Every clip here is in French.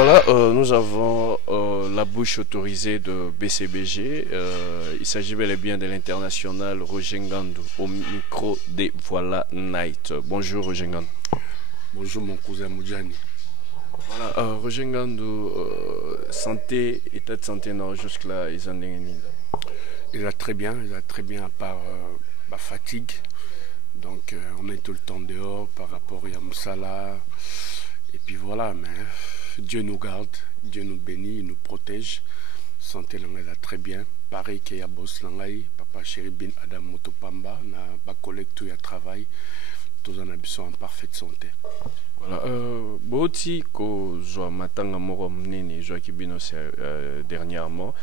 Voilà, nous avons la bouche autorisée de BCBG. Il s'agit bel et bien de l'international Roger Ngandou au micro des Voilà Night. Bonjour Roger Ngandou. Bonjour mon cousin Moudjani. Voilà, Roger Ngandou, santé, état de santé, non, jusque-là, ils ont Il va très bien, à part ma fatigue. Donc on est tout le temps dehors par rapport à Moussala. Et puis voilà, mais Dieu nous garde, Dieu nous bénit, il nous protège. Santé là très bien. Pareil qu'il y a boss Langai, papa chéri bin Adam Motopamba, na pas collègue tout y a travail. Tous en habitant en parfaite santé. Voilà, Boti ko joa matanga moro mnene joa kibino dernièrement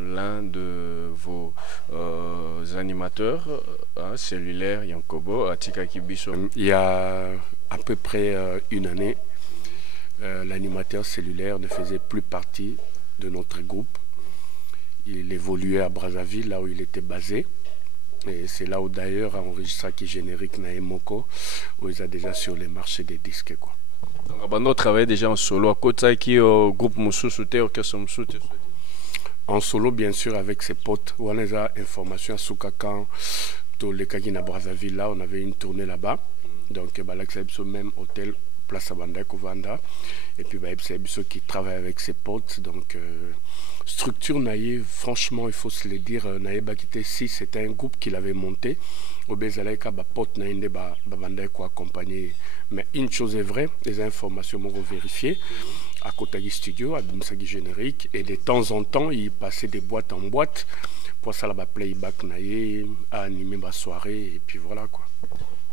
l'un de vos animateurs cellulaires Yankobo Atika Kibiso. Il y a à peu près une année, l'animateur cellulaire ne faisait plus partie de notre groupe. Il évoluait à Brazzaville, là où il était basé. Et c'est là où d'ailleurs, enregistré qui générique Naemoko, où ils sont déjà sur les marchés des disques. Quoi. Donc, Abando travaille déjà en solo. À côté qui au groupe Moussouté, orchestre Moussouté. En solo, bien sûr, avec ses potes. Où on a des informations à Soukakan, tous les Kagina Brazzaville, là, on avait une tournée là-bas. Donc, là, c'est même hôtel, place à Banda Kovanda. Et puis, c'est ceux qui travaille avec ses potes. Donc, structure Naïe, franchement, il faut se le dire, Naïe Bakité, si c'était un groupe qu'il avait monté, au Bezaleka, pote Naïne, Banda quoi accompagné. Mais une chose est vraie, les informations m'ont vérifié à Kotagi Studio, à Bimsagi Générique, et de temps en temps, il passait des boîtes en boîte pour ça, là, playback Naïe, à animer ma soirée, et puis voilà quoi.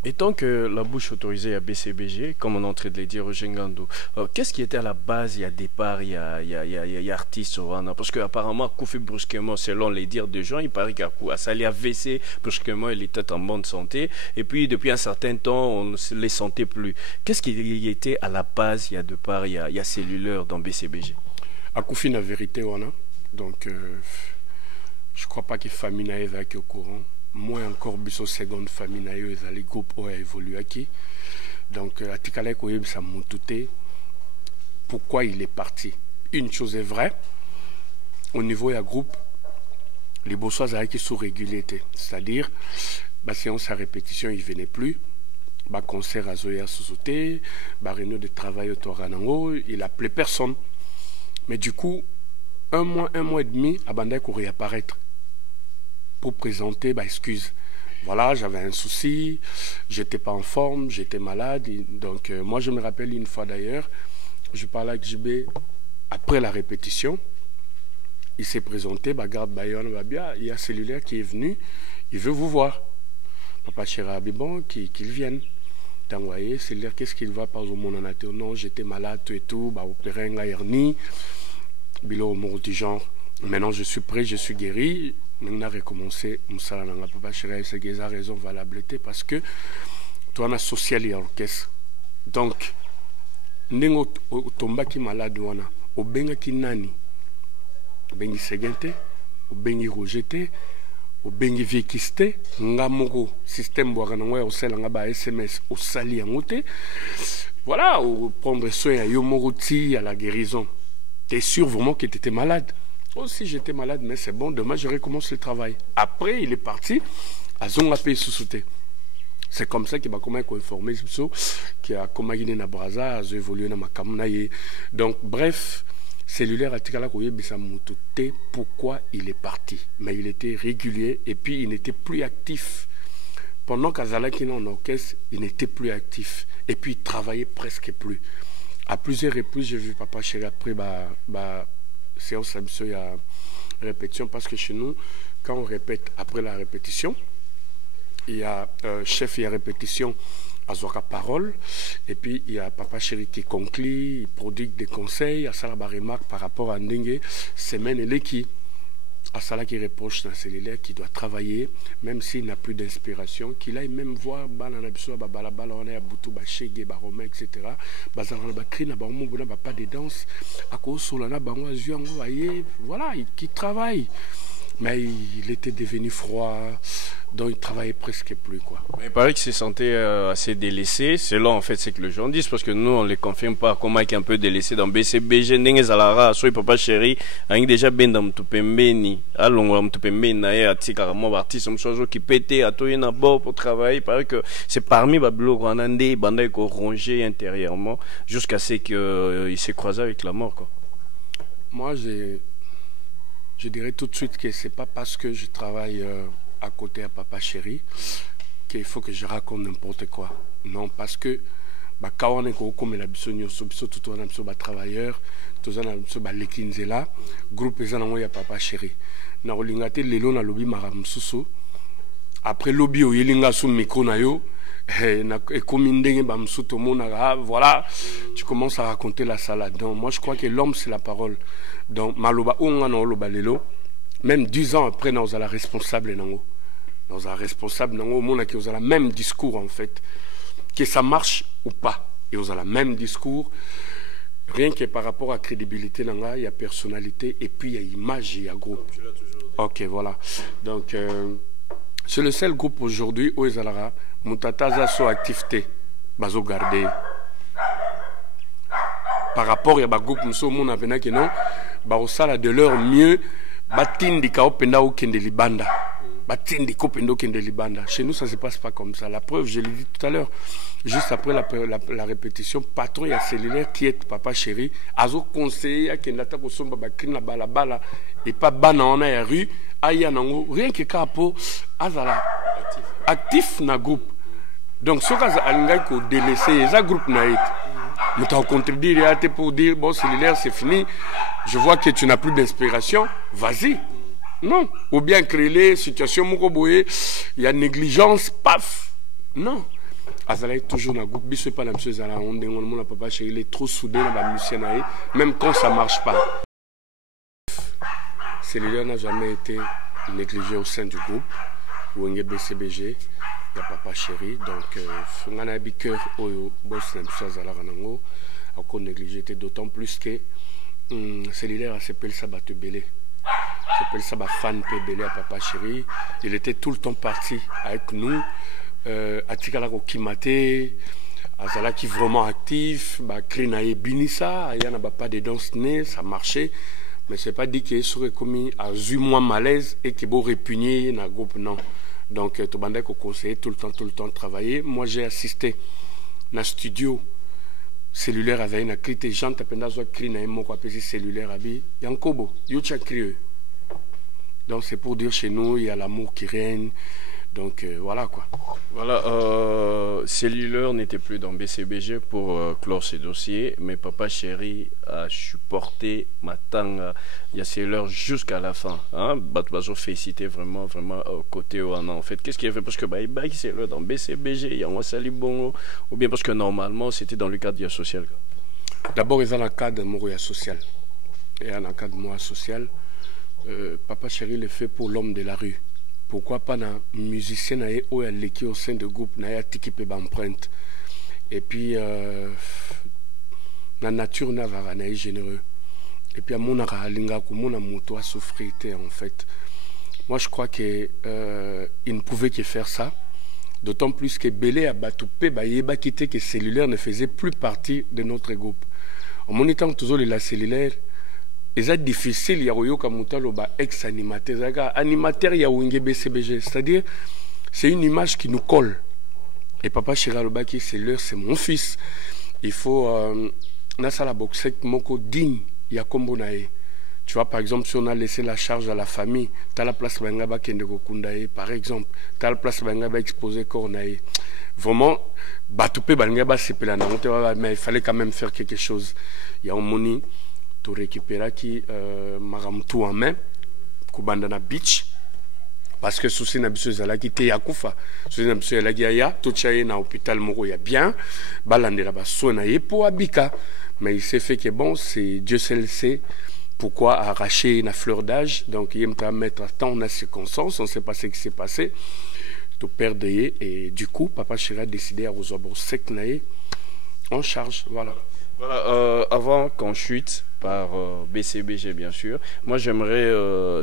Et tant que la bouche autorisée à BCBG, comme on est en train de le dire, Roger Ngandou, qu'est-ce qui était à la base, il y a départ, il y a artiste, parce qu'apparemment, Koufi brusquement, selon les dires de gens, il paraît qu'à Sali AVC, brusquement, il était en bonne santé, et puis depuis un certain temps, on ne les sentait plus. Qu'est-ce qui était à la base, il y a départ, il y a cellulaire dans BCBG? À Koufi, la vérité, on a. Donc, je ne crois pas que famille n'est au courant. Moi encore biso seconde famille na yo ezali groupe oyo évolué aki donc atikala ko yebisa mututé pourquoi il est parti. Une chose est vraie, au niveau ya groupe les bossois qui sous régularité, c'est-à-dire ba séance à répétition il venait plus, ba concert à Zoya Suzuté, ba réunion de travail au Toranango, il appelait personne. Mais du coup un mois et demi abandonné pour réapparaître pour présenter, excuse. Voilà, j'avais un souci, j'étais pas en forme, j'étais malade. Donc, moi, je me rappelle une fois d'ailleurs, je parlais avec JB après la répétition. Il s'est présenté, garde Bayon, il y a cellulaire qui est venu, il veut vous voir. Papa Chéra bon, qu'il vienne. Vous voyez, cellulaire, qu'est-ce qu'il va par mon anateur? Non, j'étais malade, tout et tout, opéré un hernie, bilo mort du genre. Maintenant, je suis prêt, je suis guéri. On a recommencé, Papa Chéri, c'est qu'ils ont raison, valabilité, parce que toi, on a social et orchestre. Donc, Nengo tomba qui malade, on a, au benga qui nani, au bengi segente, au bengi rojete, au bengi vekiste, ngamogo, système boaganangwa, au sel, ngaba SMS, au sali angote. Voilà, au prendre soin à Yomoroti, à la guérison. T'es sûr vraiment que tu étais malade? Aussi j'étais malade, mais c'est bon, demain je recommence le travail. Après, il est parti à Zongapé sous-souté. C'est comme ça qu'il m'a informé qu'il a commencé à Braza, à évolué dans ma Kamunaye. Donc, bref, cellulaire à Tikala Koye Bissamoutoute, pourquoi il est parti? Mais il était régulier et puis il n'était plus actif. Pendant qu'Azala qui est en orchestre, il n'était plus actif. Et puis il travaillait presque plus. À plusieurs reprises, j'ai vu Papa Chéri après, séance il y a répétition parce que chez nous quand on répète après la répétition il y a chef il y a répétition à Zoka parole et puis il y a Papa Chéri qui conclut, il prodigue des conseils à ça la remarque par rapport à Ndenge semaine et l'équipe à ça qui reproche dans cellulaire qui doit travailler même s'il n'a plus d'inspiration qu'il aille même voir Balanabiso Babalabala on est à Boutou Bachege Baroma etc Bazaran Bakri n'a pas de danse à cause solana Bangwa Zuango voilà qui travaille Mais il était devenu froid, donc il travaillait presque plus, quoi. Mais il paraît qu'il se sentait assez délaissé. C'est là en fait c'est que les gens disent parce que nous on les confirme pas comment il est un peu délaissé dans BCBG ndenge zalara so papa chéri a déjà ben dans mtupembeni alongo mtupembeni na ya tika kama artiste msozo qui pétait à toyer na bord pour travailler. Il paraît que c'est parmi bablo granandé banda ko rongé intérieurement jusqu'à ce que il s'est croisé avec la mort, quoi. Moi je dirais tout de suite que c'est pas parce que je travaille à côté à Papa Chéri qu'il faut que je raconte n'importe quoi. Non, parce que quand on est comme la tout on a travailleur, tout on a l'équinzela, groupe les gens à Papa Chéri. Na olingate lelo na lobby maramsusu. Après lobby o yelinga sous micro na yo. Voilà, tu commences à raconter la salade. Donc, moi, je crois que l'homme, c'est la parole. Donc, Maloba, même 10 ans après, nous sommes responsables. Nous sommes responsables. Nous avons le même discours, en fait. Que ça marche ou pas. Et nous avons le même discours. Rien que par rapport à la crédibilité, il y a personnalité. Et puis, il y a image, il y a groupe. Ok, voilà. Donc, c'est le seul groupe aujourd'hui où ils ont Moutataza so activité, bazo garder. Par rapport à groupe nous mon avena que non, sala de leur mieux, batindi ka openda au kende libanda. Batindi ko pendo kende libanda. Chez nous ça se passe pas comme ça. La preuve, je l'ai dit tout à l'heure, juste après la répétition, patron ya cellulaire qui est Papa Chéri, azo conseiller que ndata ko somba bakrin la bala et pas bana on a rue, aya nango rien que capo azala actif na groupe. Donc ce cas alingai ko délaisser ça groupe na it. Nous t'en contredire pour dire bon cellulaire c'est fini. Je vois que tu n'as plus d'inspiration, vas-y. Non, ou bien créer les situations mokoboye, il y a négligence, paf. Non. Azalaï toujours dans le groupe, bisous pas la monsieur Zala, on demande Papa Chéri, il est trop soudé dans la musicien, même quand ça marche pas. Cellulaire n'a jamais été négligé au sein du groupe. Ou un BCBG, il y a Papa Chéri, donc on a un cœur au boss de M. Zalaranango, encore négligé, d'autant plus que Cellulaire s'appelle Sabat Belé. S'appelle Sabat Fan Belé à Papa Chéri. Il était tout le temps parti avec nous, à Tikalako Kimate, à Zalaki vraiment actif, Krinae Binissa, il n'y a pas de danse nez, ça marchait. Mais ce n'est pas dit qu'il serait commis à 8 mois malaise et qu'il faut répugner dans le groupe, non. Donc, tu as conseillé tout le temps travailler. Moi, j'ai assisté dans le studio cellulaire avec une critique. Jean Tapenda soit cri na mo apesi cellulaire abi. Yankobo, yucha crieux. Donc, c'est pour dire chez nous, il y a l'amour qui règne. Donc voilà quoi. Voilà, Cellulaire n'était plus dans BCBG pour clore ses dossiers, mais Papa Chéri a supporté Matanga, il y a Cellulaire jusqu'à la fin. Hein? Batbazo félicité vraiment côté Oana en fait. Qu'est-ce qu'il a fait? Parce que il Cellulaire dans BCBG, il y a un Sali Bongo, ou bien parce que normalement c'était dans le cadre du social. D'abord, ils ont un cadre de mon social. Et dans le cadre de mon social, Papa Chéri le fait pour l'homme de la rue. Pourquoi pas un musicien ou un au sein de groupe n'a tiki pe empreinte. Et puis la nature n'a pas généreux. Et puis à mon aralinga comme mon moto a souffert en fait. Moi je crois que il ne pouvait que faire ça. D'autant plus que Belé a batupé ba quitté que Cellulaire ne faisait plus partie de notre groupe. En monitant toujours la Cellulaire. C'est difficile, il y a ex-animateur. Animateur, il y a un BCBG. C'est-à-dire, c'est une image qui nous colle. Et Papa Chéri Lobaki, c'est mon fils. Il faut. Nasa la boxe, moko digne, il y a combo nae. Tu vois, par exemple, si on a laissé la charge à la famille, tu as la place Bangaba Kendeko Kundae, par exemple. Tu as la place Bangaba exposé Kornae. Vraiment, Batoupé Bangaba, c'est pas la mais il fallait quand même faire quelque chose. Il y a un moni. Tu récupérer qui maramtou en main kubandana beach parce que souci na biso zala ki te yakufa souci na biso zala ki ya to chaye na hôpital moko ya bien balandela ba sona yepo abika mais il s'est fait que bon c'est Dieu seul sait pourquoi arracher une fleur d'âge donc il me mettre à temps dans circonstances on sait pas ce qui s'est passé tout perdre et du coup Papa Chéri a décidé à resober sec naé en charge voilà. Voilà, avant qu'on chute, par BCBG bien sûr. Moi j'aimerais,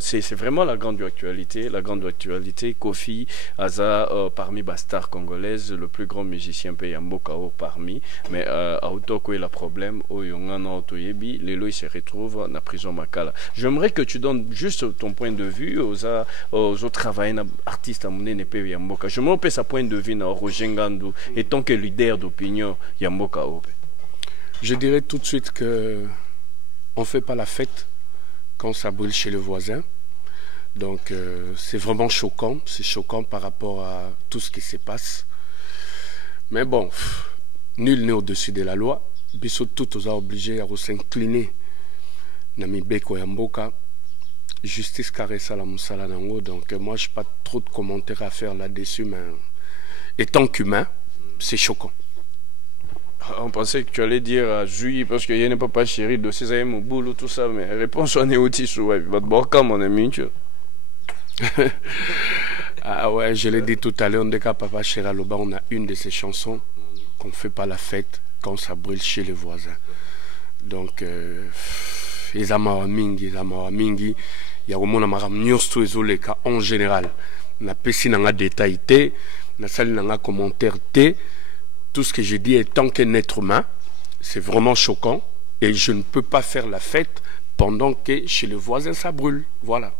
c'est vraiment la grande actualité, Kofi Aza parmi Bastar congolaise, le plus grand musicien pays Mbokao parmi, mais à Otoko il a problème, Oyongana Otoyebi, Lelo il se retrouve dans la prison Makala. J'aimerais que tu donnes juste ton point de vue aux autres travailleurs artistes à Mouné Nepe Yamboka. Je m'en sa point de vue dans Roger Ngandou et tant que leader d'opinion Yamboka Ope. Je dirais tout de suite que on ne fait pas la fête quand ça brûle chez le voisin. Donc c'est vraiment choquant. C'est choquant par rapport à tout ce qui se passe. Mais bon, nul n'est au-dessus de la loi. Bissot tous a obligé à s'incliner. Nami Beko Yamboka. Justice caresse à la Moussala Nango. Donc moi, je n'ai pas trop de commentaires à faire là-dessus. Mais étant qu'humain, c'est choquant. On pensait que tu allais dire à Jui parce qu'il y a un papa chéri de ses amis au boulot, tout ça, mais réponse on est aussi sur web. Votre borka, mon ami, tu Ah ouais, je l'ai dit tout à l'heure, dès qu'à Papa Chéri Loba, on a une de ces chansons qu'on ne fait pas la fête quand ça brûle chez les voisins. Donc, les amawa mingi, il y a au moins un nyonsto isolé en général. On a pessi dans un détail, on a sali dans un commentaire. Tout ce que j'ai dit est tant qu'un être humain, c'est vraiment choquant et je ne peux pas faire la fête pendant que chez le voisin ça brûle. Voilà.